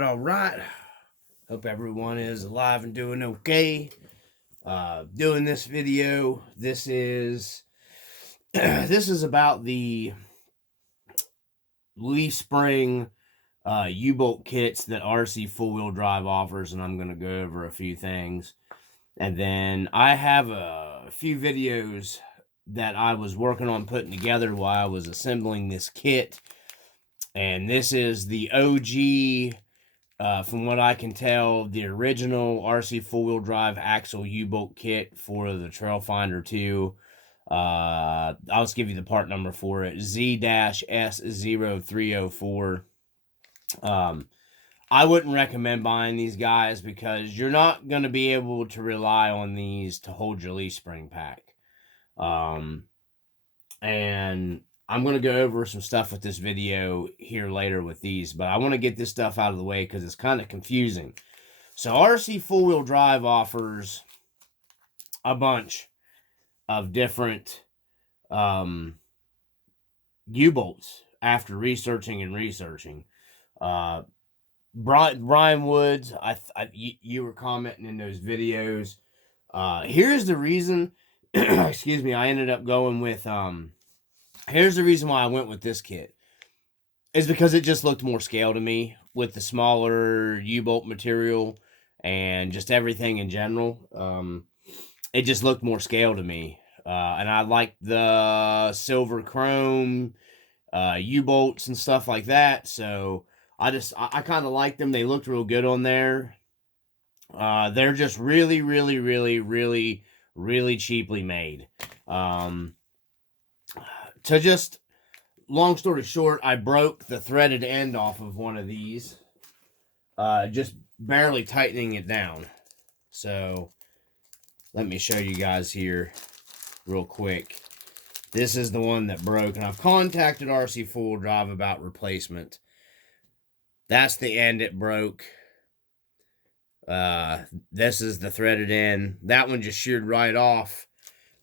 All right. Hope everyone is alive and doing okay. Doing this video. This is about the leaf spring U-bolt kits that RC4WD offers, and I'm going to go over a few things. And then I have a few videos that I was working on putting together while I was assembling this kit. And this is the OG, from what I can tell, the original RC four-wheel drive axle U-bolt kit for the Trailfinder 2. I'll just give you the part number for it, Z-S0304. I wouldn't recommend buying these guys because you're not going to be able to rely on these to hold your leaf spring pack. And I'm going to go over some stuff with this video here later with these, but I want to get this stuff out of the way because it's kind of confusing. So RC four-wheel drive offers a bunch of different U-bolts after researching. Brian Woods, you were commenting in those videos. Here's the reason, excuse me, I ended up going with, here's the reason why I went with this kit. Is because it just looked more scale to me with the smaller U-bolt material and just everything in general. It just looked more scale to me. And I like the silver chrome U-bolts and stuff like that. So I kind of like them. They looked real good on there. They're just really cheaply made. To just, long story short, I broke the threaded end off of one of these. Just barely tightening it down. So let me show you guys here real quick. This is the one that broke, and I've contacted RC four-wheel drive about replacement. That's the end it broke. This is the threaded end. That one just sheared right off.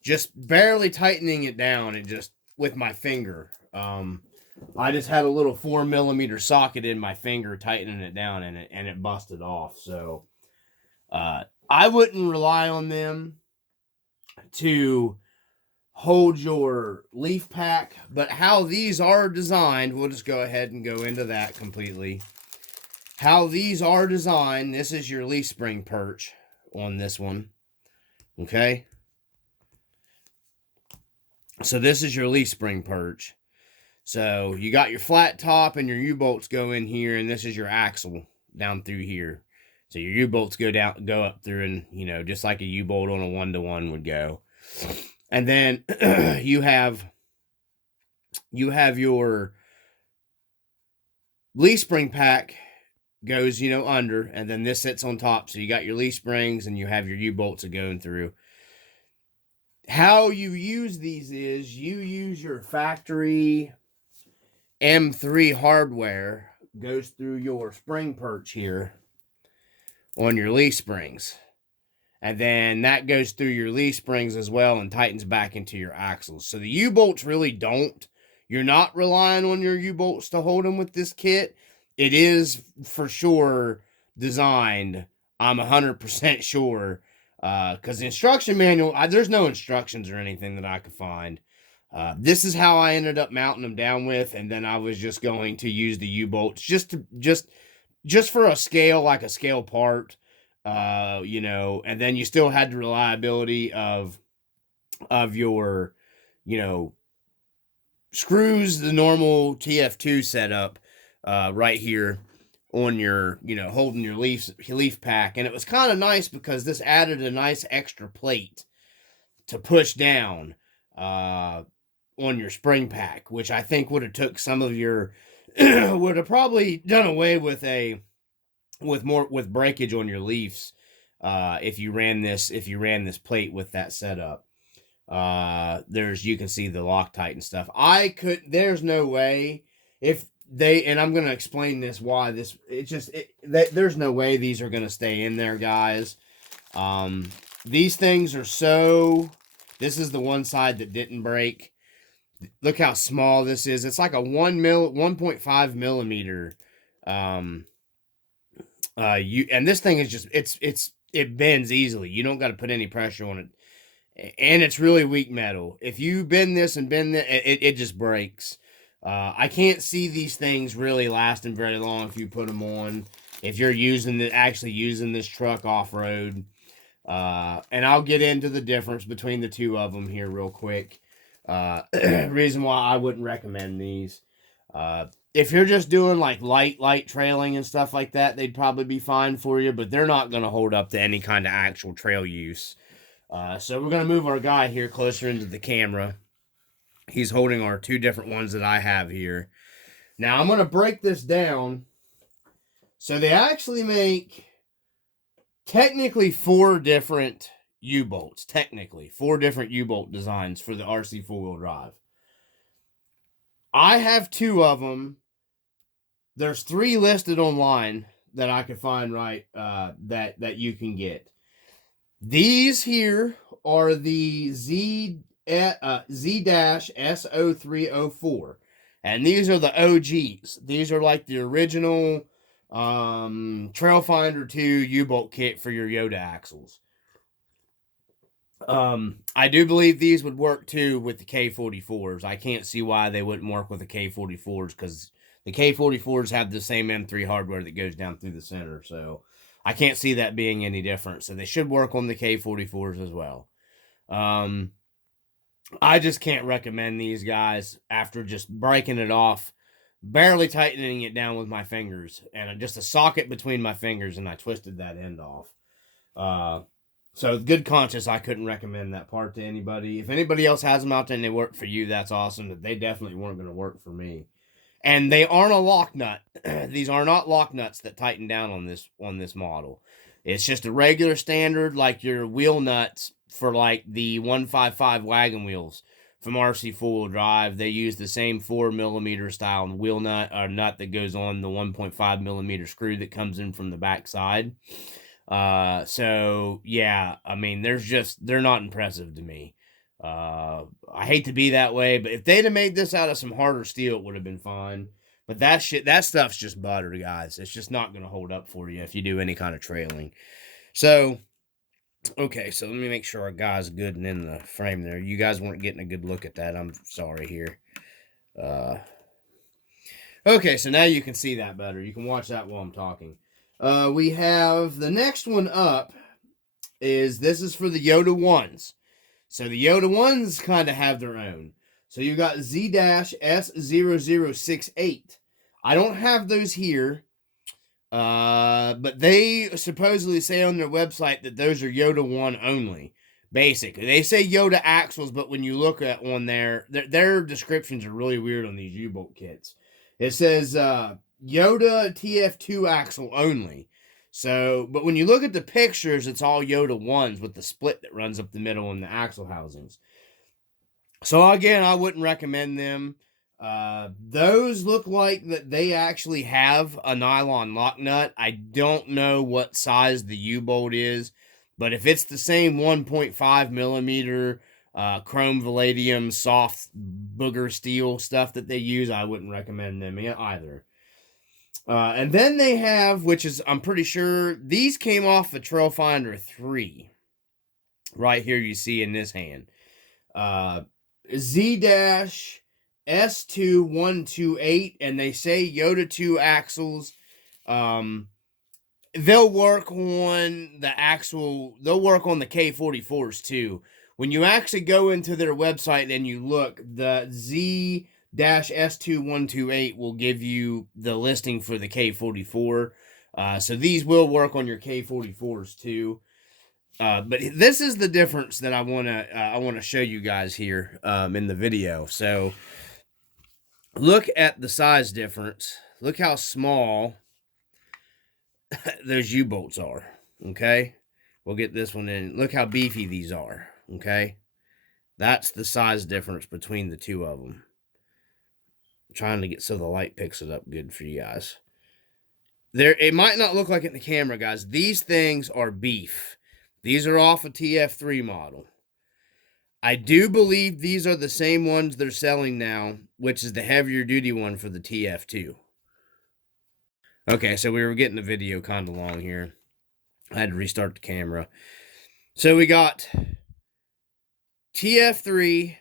Just barely tightening it down, and just with my finger. I just had a little 4mm socket in my finger tightening it down, and it busted off. So I wouldn't rely on them to hold your leaf pack, but how these are designed, we'll just go ahead and go into that completely. How these are designed, this is your leaf spring perch on this one, okay? So this is your leaf spring perch. So you got your flat top and your U-bolts go in here, and this is your axle down through here. So your U-bolts go up through, and just like a U-bolt on a 1-to-1 would go. And then you have your leaf spring pack goes, under, and then this sits on top. So you got your leaf springs and you have your U-bolts going through. How you use these is you use your factory M3 hardware, goes through your spring perch here on your leaf springs. And then that goes through your leaf springs as well and tightens back into your axles. So the U-bolts really don't. You're not relying on your U-bolts to hold them with this kit. It is for sure designed, I'm 100% sure, because the instruction manual, there's no instructions or anything that I could find. This is how I ended up mounting them down with, and then I was just going to use the U-bolts just for a scale, like a scale part. And then you still had the reliability of your, screws, the normal TF2 setup, right here on your, holding your leaf pack. And it was kind of nice because this added a nice extra plate to push down, on your spring pack, which I think would have took some of your, would have probably done away with with breakage on your leaves, if you ran this plate with that setup. You can see the Locktite and stuff. There's no way and I'm going to explain this, why there's no way these are going to stay in there, guys. These things are this is the one side that didn't break. Look how small this is. It's like a 1.5 millimeter, And this thing is just it bends easily. You don't got to put any pressure on it, and it's really weak metal. If you bend this and bend that, it just breaks. I can't see these things really lasting very long if you put them on. If you're actually using this truck off road, and I'll get into the difference between the two of them here real quick. Reason why I wouldn't recommend these. If you're just doing like light trailing and stuff like that, they'd probably be fine for you, but they're not going to hold up to any kind of actual trail use. So we're going to move our guy here closer into the camera. He's holding our two different ones that I have here. Now I'm going to break this down. So they actually make technically 4 different U-bolts. Technically 4 different U-bolt designs for the RC 4-wheel drive. I have 2 of them. There's 3 listed online that I could find that you can get. These here are the Z-S0304. And these are the OGs. These are like the original Trailfinder 2 U-bolt kit for your Yoda axles. I do believe these would work too with the K44s. I can't see why they wouldn't work with the K44s, because the K44s have the same M3 hardware that goes down through the center. So I can't see that being any different. So they should work on the K44s as well. I just can't recommend these guys after just breaking it off, barely tightening it down with my fingers, and just a socket between my fingers, and I twisted that end off. So good conscience, I couldn't recommend that part to anybody. If anybody else has them out there and they work for you, that's awesome. But they definitely weren't going to work for me. And they aren't a lock nut. These are not lock nuts that tighten down on this model. It's just a regular standard, like your wheel nuts for like the 155 wagon wheels from RC 4-wheel drive. They use the same 4mm style wheel nut, or nut that goes on the 1.5mm screw that comes in from the back side. So yeah, I mean, they're not impressive to me. I hate to be that way, but if they'd have made this out of some harder steel, it would have been fine. But that stuff's just butter, guys. It's just not going to hold up for you if you do any kind of trailing. So, okay, so let me make sure our guy's good and in the frame there. You guys weren't getting a good look at that. I'm sorry here. Okay, so now you can see that better. You can watch that while I'm talking. We have the next one up this is for the Yoda ones. So the Yoda ones kind of have their own. So you got Z-S0068. I don't have those here. But they supposedly say on their website that those are Yoda 1 only. Basically, they say Yoda axles, but when you look at one there, their descriptions are really weird on these U-bolt kits. It says Yoda TF2 axle only. So, but when you look at the pictures, it's all Yoda 1s with the split that runs up the middle in the axle housings. So again, I wouldn't recommend them. Those look like that they actually have a nylon lock nut. I don't know what size the U-bolt is, but if it's the same 1.5mm chrome palladium soft booger steel stuff that they use, I wouldn't recommend them either. And then they have, which is, I'm pretty sure, these came off the Trailfinder 3. Right here you see in this hand. Z-S2128, and they say Yoda 2 axles. They'll work on they'll work on the K44s too. When you actually go into their website and you look, the Z-S2128 will give you the listing for the K44. So these will work on your K44s too. But this is the difference that I wanna show you guys here in the video. So look at the size difference. Look how small those U-bolts are. Okay, we'll get this one in. Look how beefy these are. Okay, that's the size difference between the two of them. I'm trying to get so the light picks it up good for you guys. It might not look like it in the camera, guys. These things are beef. These are off a TF3 model. I do believe these are the same ones they're selling now, which is the heavier duty one for the TF2. Okay, so we were getting the video kind of long here. I had to restart the camera. So we got TF3,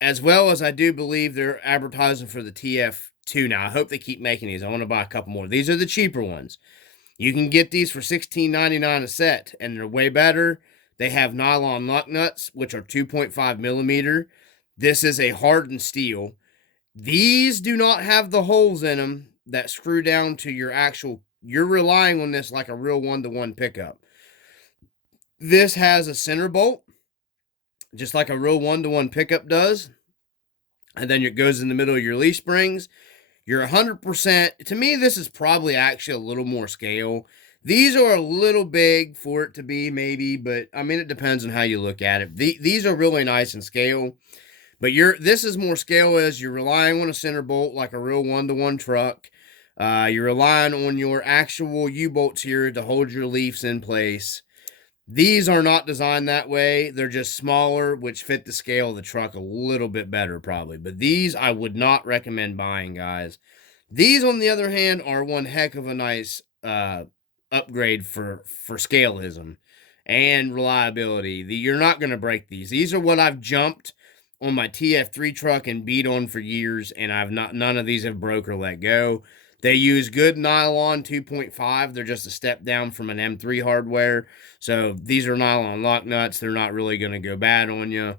as well as I do believe they're advertising for the TF2 now. I hope they keep making these. I want to buy a couple more. These are the cheaper ones. You can get these for $16.99 a set, and they're way better. They have nylon lock nuts, which are 2.5 millimeter. This is a hardened steel. These do not have the holes in them that screw down to your actual. You're relying on this like a real one-to-one pickup. This has a center bolt, just like a real one-to-one pickup does. And then it goes in the middle of your leaf springs. You're 100%. To me, this is probably actually a little more scale. These are a little big for it to be, maybe, but I mean, it depends on how you look at it. These are really nice in scale, but this is more scale as you're relying on a center bolt like a real one-to-one truck. You're relying on your actual U-bolts here to hold your leaves in place. These are not designed that way. They're just smaller, which fit the scale of the truck a little bit better, probably. But these I would not recommend buying, guys. These, on the other hand, are one heck of a nice upgrade for scaleism and reliability. You're not going to break these. These are what I've jumped on my TF3 truck and beat on for years, and none of these have broke or let go. They use good nylon 2.5. They're just a step down from an M3 hardware. So these are nylon lock nuts. They're not really going to go bad on you.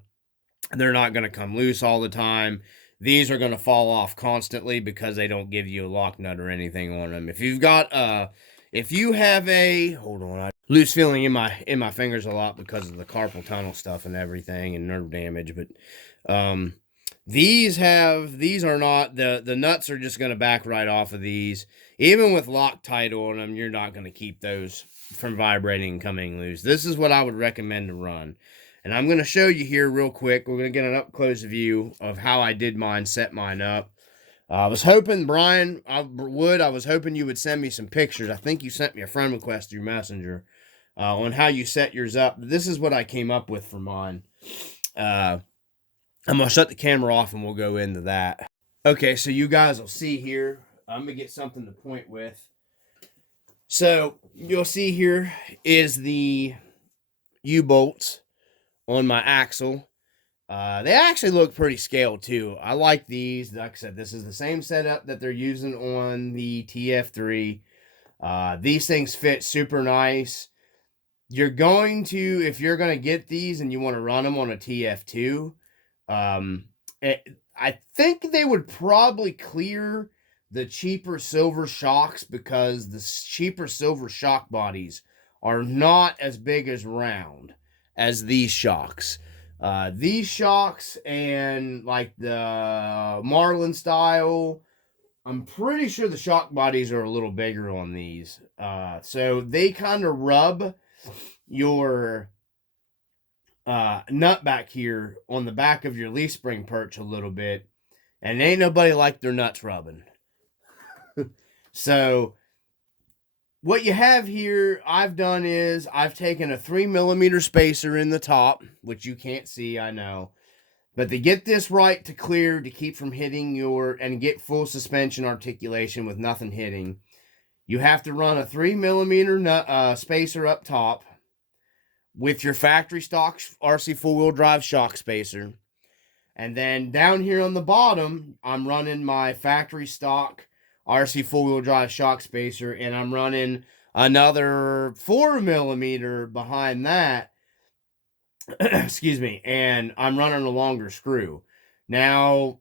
They're not going to come loose all the time. These are going to fall off constantly because they don't give you a lock nut or anything on them. If you have a, hold on, I lose feeling in my fingers a lot because of the carpal tunnel stuff and everything and nerve damage. But these are not, the nuts are just going to back right off of these. Even with Locktite on them, you're not going to keep those from vibrating and coming loose. This is what I would recommend to run. And I'm going to show you here real quick. We're going to get an up-close view of how I did mine, set mine up. I was hoping, Brian, I was hoping you would send me some pictures. I think you sent me a friend request through Messenger on how you set yours up. This is what I came up with for mine. I'm going to shut the camera off and we'll go into that. Okay, so you guys will see here. I'm going to get something to point with. So you'll see here is the U-bolts on my axle. They actually look pretty scaled too. I like these. Like I said, this is the same setup that they're using on the TF3. These things fit super nice. If you're going to get these and you want to run them on a TF2, I think they would probably clear the cheaper silver shocks because the cheaper silver shock bodies are not as big as round as these shocks. These shocks and like the Marlin style, I'm pretty sure the shock bodies are a little bigger on these. So they kind of rub your nut back here on the back of your leaf spring perch a little bit. And ain't nobody like their nuts rubbing. So what you have here, I've done is I've taken a 3mm spacer in the top, which you can't see, I know. But to get this right to clear, to keep from hitting and get full suspension articulation with nothing hitting, you have to run a 3mm spacer up top with your factory stock RC4 drive shock spacer. And then down here on the bottom, I'm running my factory stock RC4 drive shock spacer, and I'm running another 4mm behind that. Excuse me. And I'm running a longer screw. Now,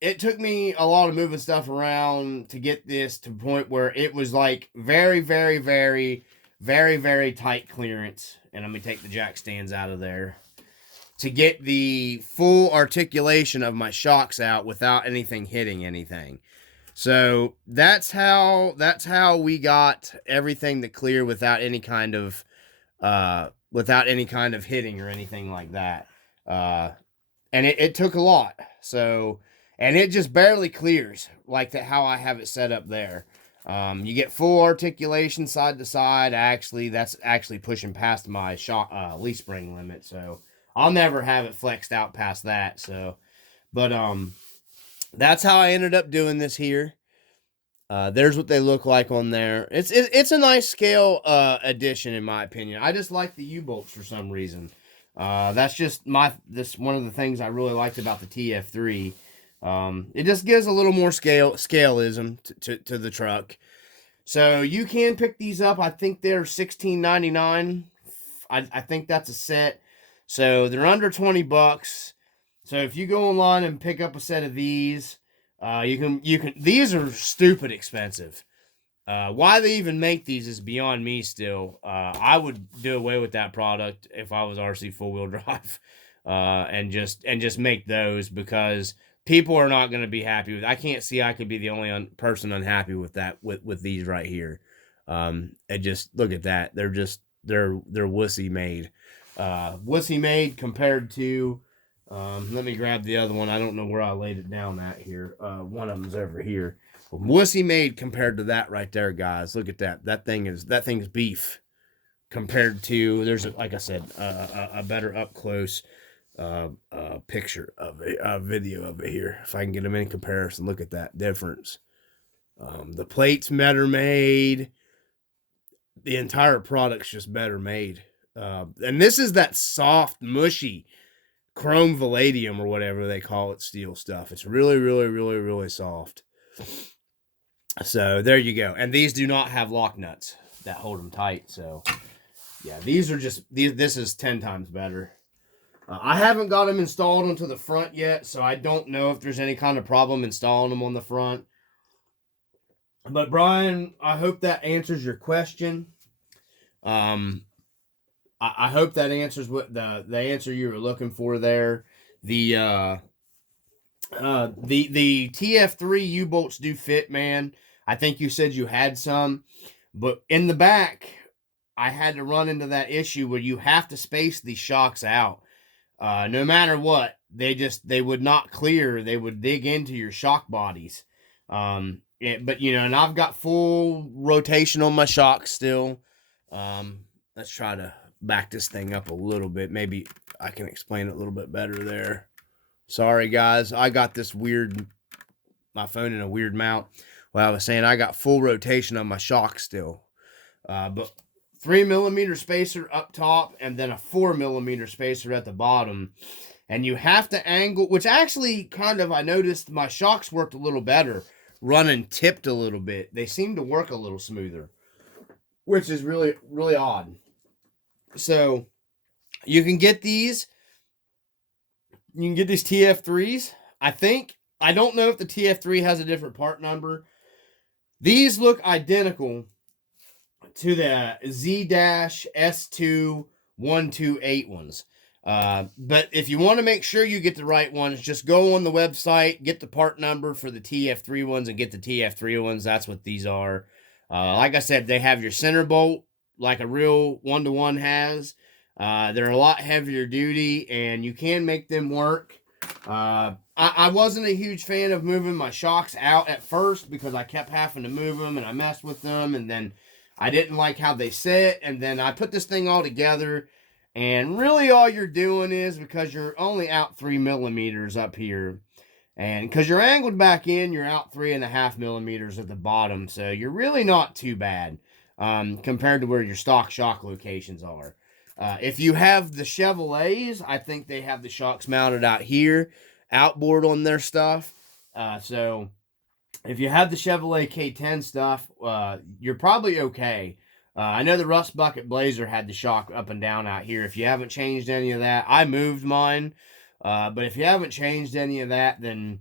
it took me a lot of moving stuff around to get this to the point where it was like very, very, very, very, very tight clearance. And let me take the jack stands out of there to get the full articulation of my shocks out without anything hitting anything. So that's how we got everything to clear without any kind of hitting or anything like that. And it took a lot. So, and it just barely clears like how I have it set up there. You get full articulation side to side. That's actually pushing past my leaf spring limit. So I'll never have it flexed out past that. So, but that's how I ended up doing this here. There's what they look like on there. It's a nice scale addition in my opinion. I just like the U-bolts for some reason. That's just one of the things I really liked about the TF3. It just gives a little more scaleism to the truck. So you can pick these up. I think they're $16.99. I think that's a set. So they're under $20. So if you go online and pick up a set of these, you can. These are stupid expensive. Why they even make these is beyond me still. I would do away with that product if I was RC 4-wheel drive, and just make those, because people are not going to be happy with it. I can't see I could be the only person unhappy with that with these right here. And just look at that. They're wussy made. Wussy made compared to let me grab the other one. I don't know where I laid it down at here. One of them's over here. Wussy made compared to that right there, guys. Look at that. That thing's beef compared to, there's like I said, a better up close picture of a video of it here. If I can get them in comparison, look at that difference. The plate's better made. The entire product's just better made. And this is that soft, mushy chrome palladium or whatever they call it, steel stuff. It's really, really, really, really soft. So there you go. And these do not have lock nuts that hold them tight. So yeah, these are just, this is 10 times better. I haven't got them installed onto the front yet, so I don't know if there's any kind of problem installing them on the front. But Brian, I hope that answers your question. I hope that answers what the answer you were looking for there. The TF3 U-bolts do fit, man. I think you said you had some, but in the back, I had to run into that issue where you have to space these shocks out. No matter what, they would not clear. They would dig into your shock bodies. But you know, and I've got full rotation on my shocks still. Let's try to back this thing up a little bit. Maybe I can explain it a little bit better there. Sorry guys, I got my phone in a weird mount. Well, I was saying I got full rotation on my shocks still. But 3mm spacer up top and then a 4mm spacer at the bottom. And you have to angle, which actually kind of, I noticed my shocks worked a little better. Running tipped a little bit. They seem to work a little smoother, which is really, really odd. So you can get these. You can get these TF3s. I don't know if the TF3 has a different part number. These look identical to the Z-S2 128 ones. But if you want to make sure you get the right ones, just go on the website, get the part number for the TF3 ones, and get the TF3 ones. That's what these are. Like I said, they have your center bolt like a real 1-to-1 has. They're a lot heavier duty, and you can make them work. I wasn't a huge fan of moving my shocks out at first because I kept having to move them, and I messed with them, and then I didn't like how they sit, and then I put this thing all together, and really all you're doing is, because you're only out 3mm up here, and because you're angled back in, you're out 3.5mm at the bottom, so you're really not too bad compared to where your stock shock locations are. If you have the Chevrolets, I think they have the shocks mounted out here, outboard on their stuff. So if you have the Chevrolet K10 stuff, you're probably okay. I know the Rust Bucket Blazer had the shock up and down out here. If you haven't changed any of that, I moved mine. But if you haven't changed any of that, then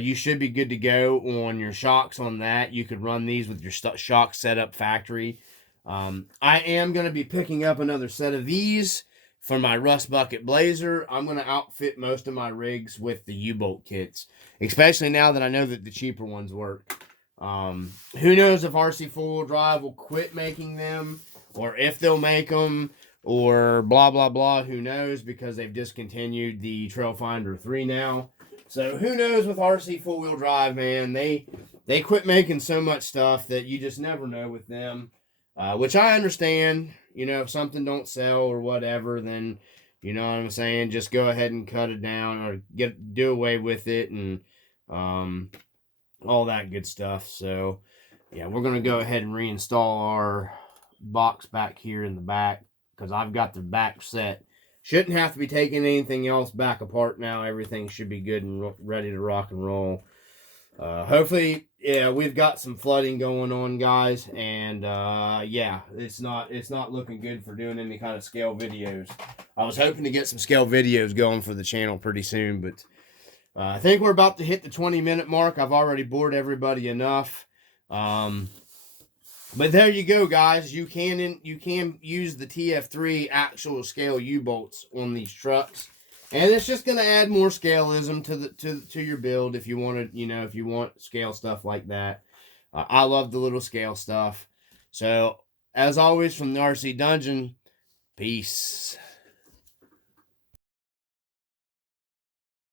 you should be good to go on your shocks on that. You could run these with your shock setup factory. I am going to be picking up another set of these for my Rust Bucket Blazer. I'm going to outfit most of my rigs with the U-bolt kits, especially now that I know that the cheaper ones work. Who knows if RC 4-wheel drive will quit making them, or if they'll make them, or blah, blah, blah. Who knows, because they've discontinued the Trailfinder 3 now. So who knows with RC 4-wheel drive, man. They quit making so much stuff that you just never know with them. Which I understand, you know, if something don't sell or whatever, then, you know what I'm saying, just go ahead and cut it down or do away with it. And all that good stuff. So yeah, we're going to go ahead and reinstall our box back here in the back, because I've got the back set. Shouldn't have to be taking anything else back apart now. Everything should be good and ready to rock and roll. Hopefully, yeah, we've got some flooding going on, guys, and yeah, it's not looking good for doing any kind of scale videos. I was hoping to get some scale videos going for the channel pretty soon, but I think we're about to hit the 20-minute mark. I've already bored everybody enough. But there you go, guys. You can use the TF3 actual scale U-bolts on these trucks, and it's just going to add more scaleism to your build if you want to, if you want scale stuff like that. I love the little scale stuff. So as always, from the RC Dungeon, peace.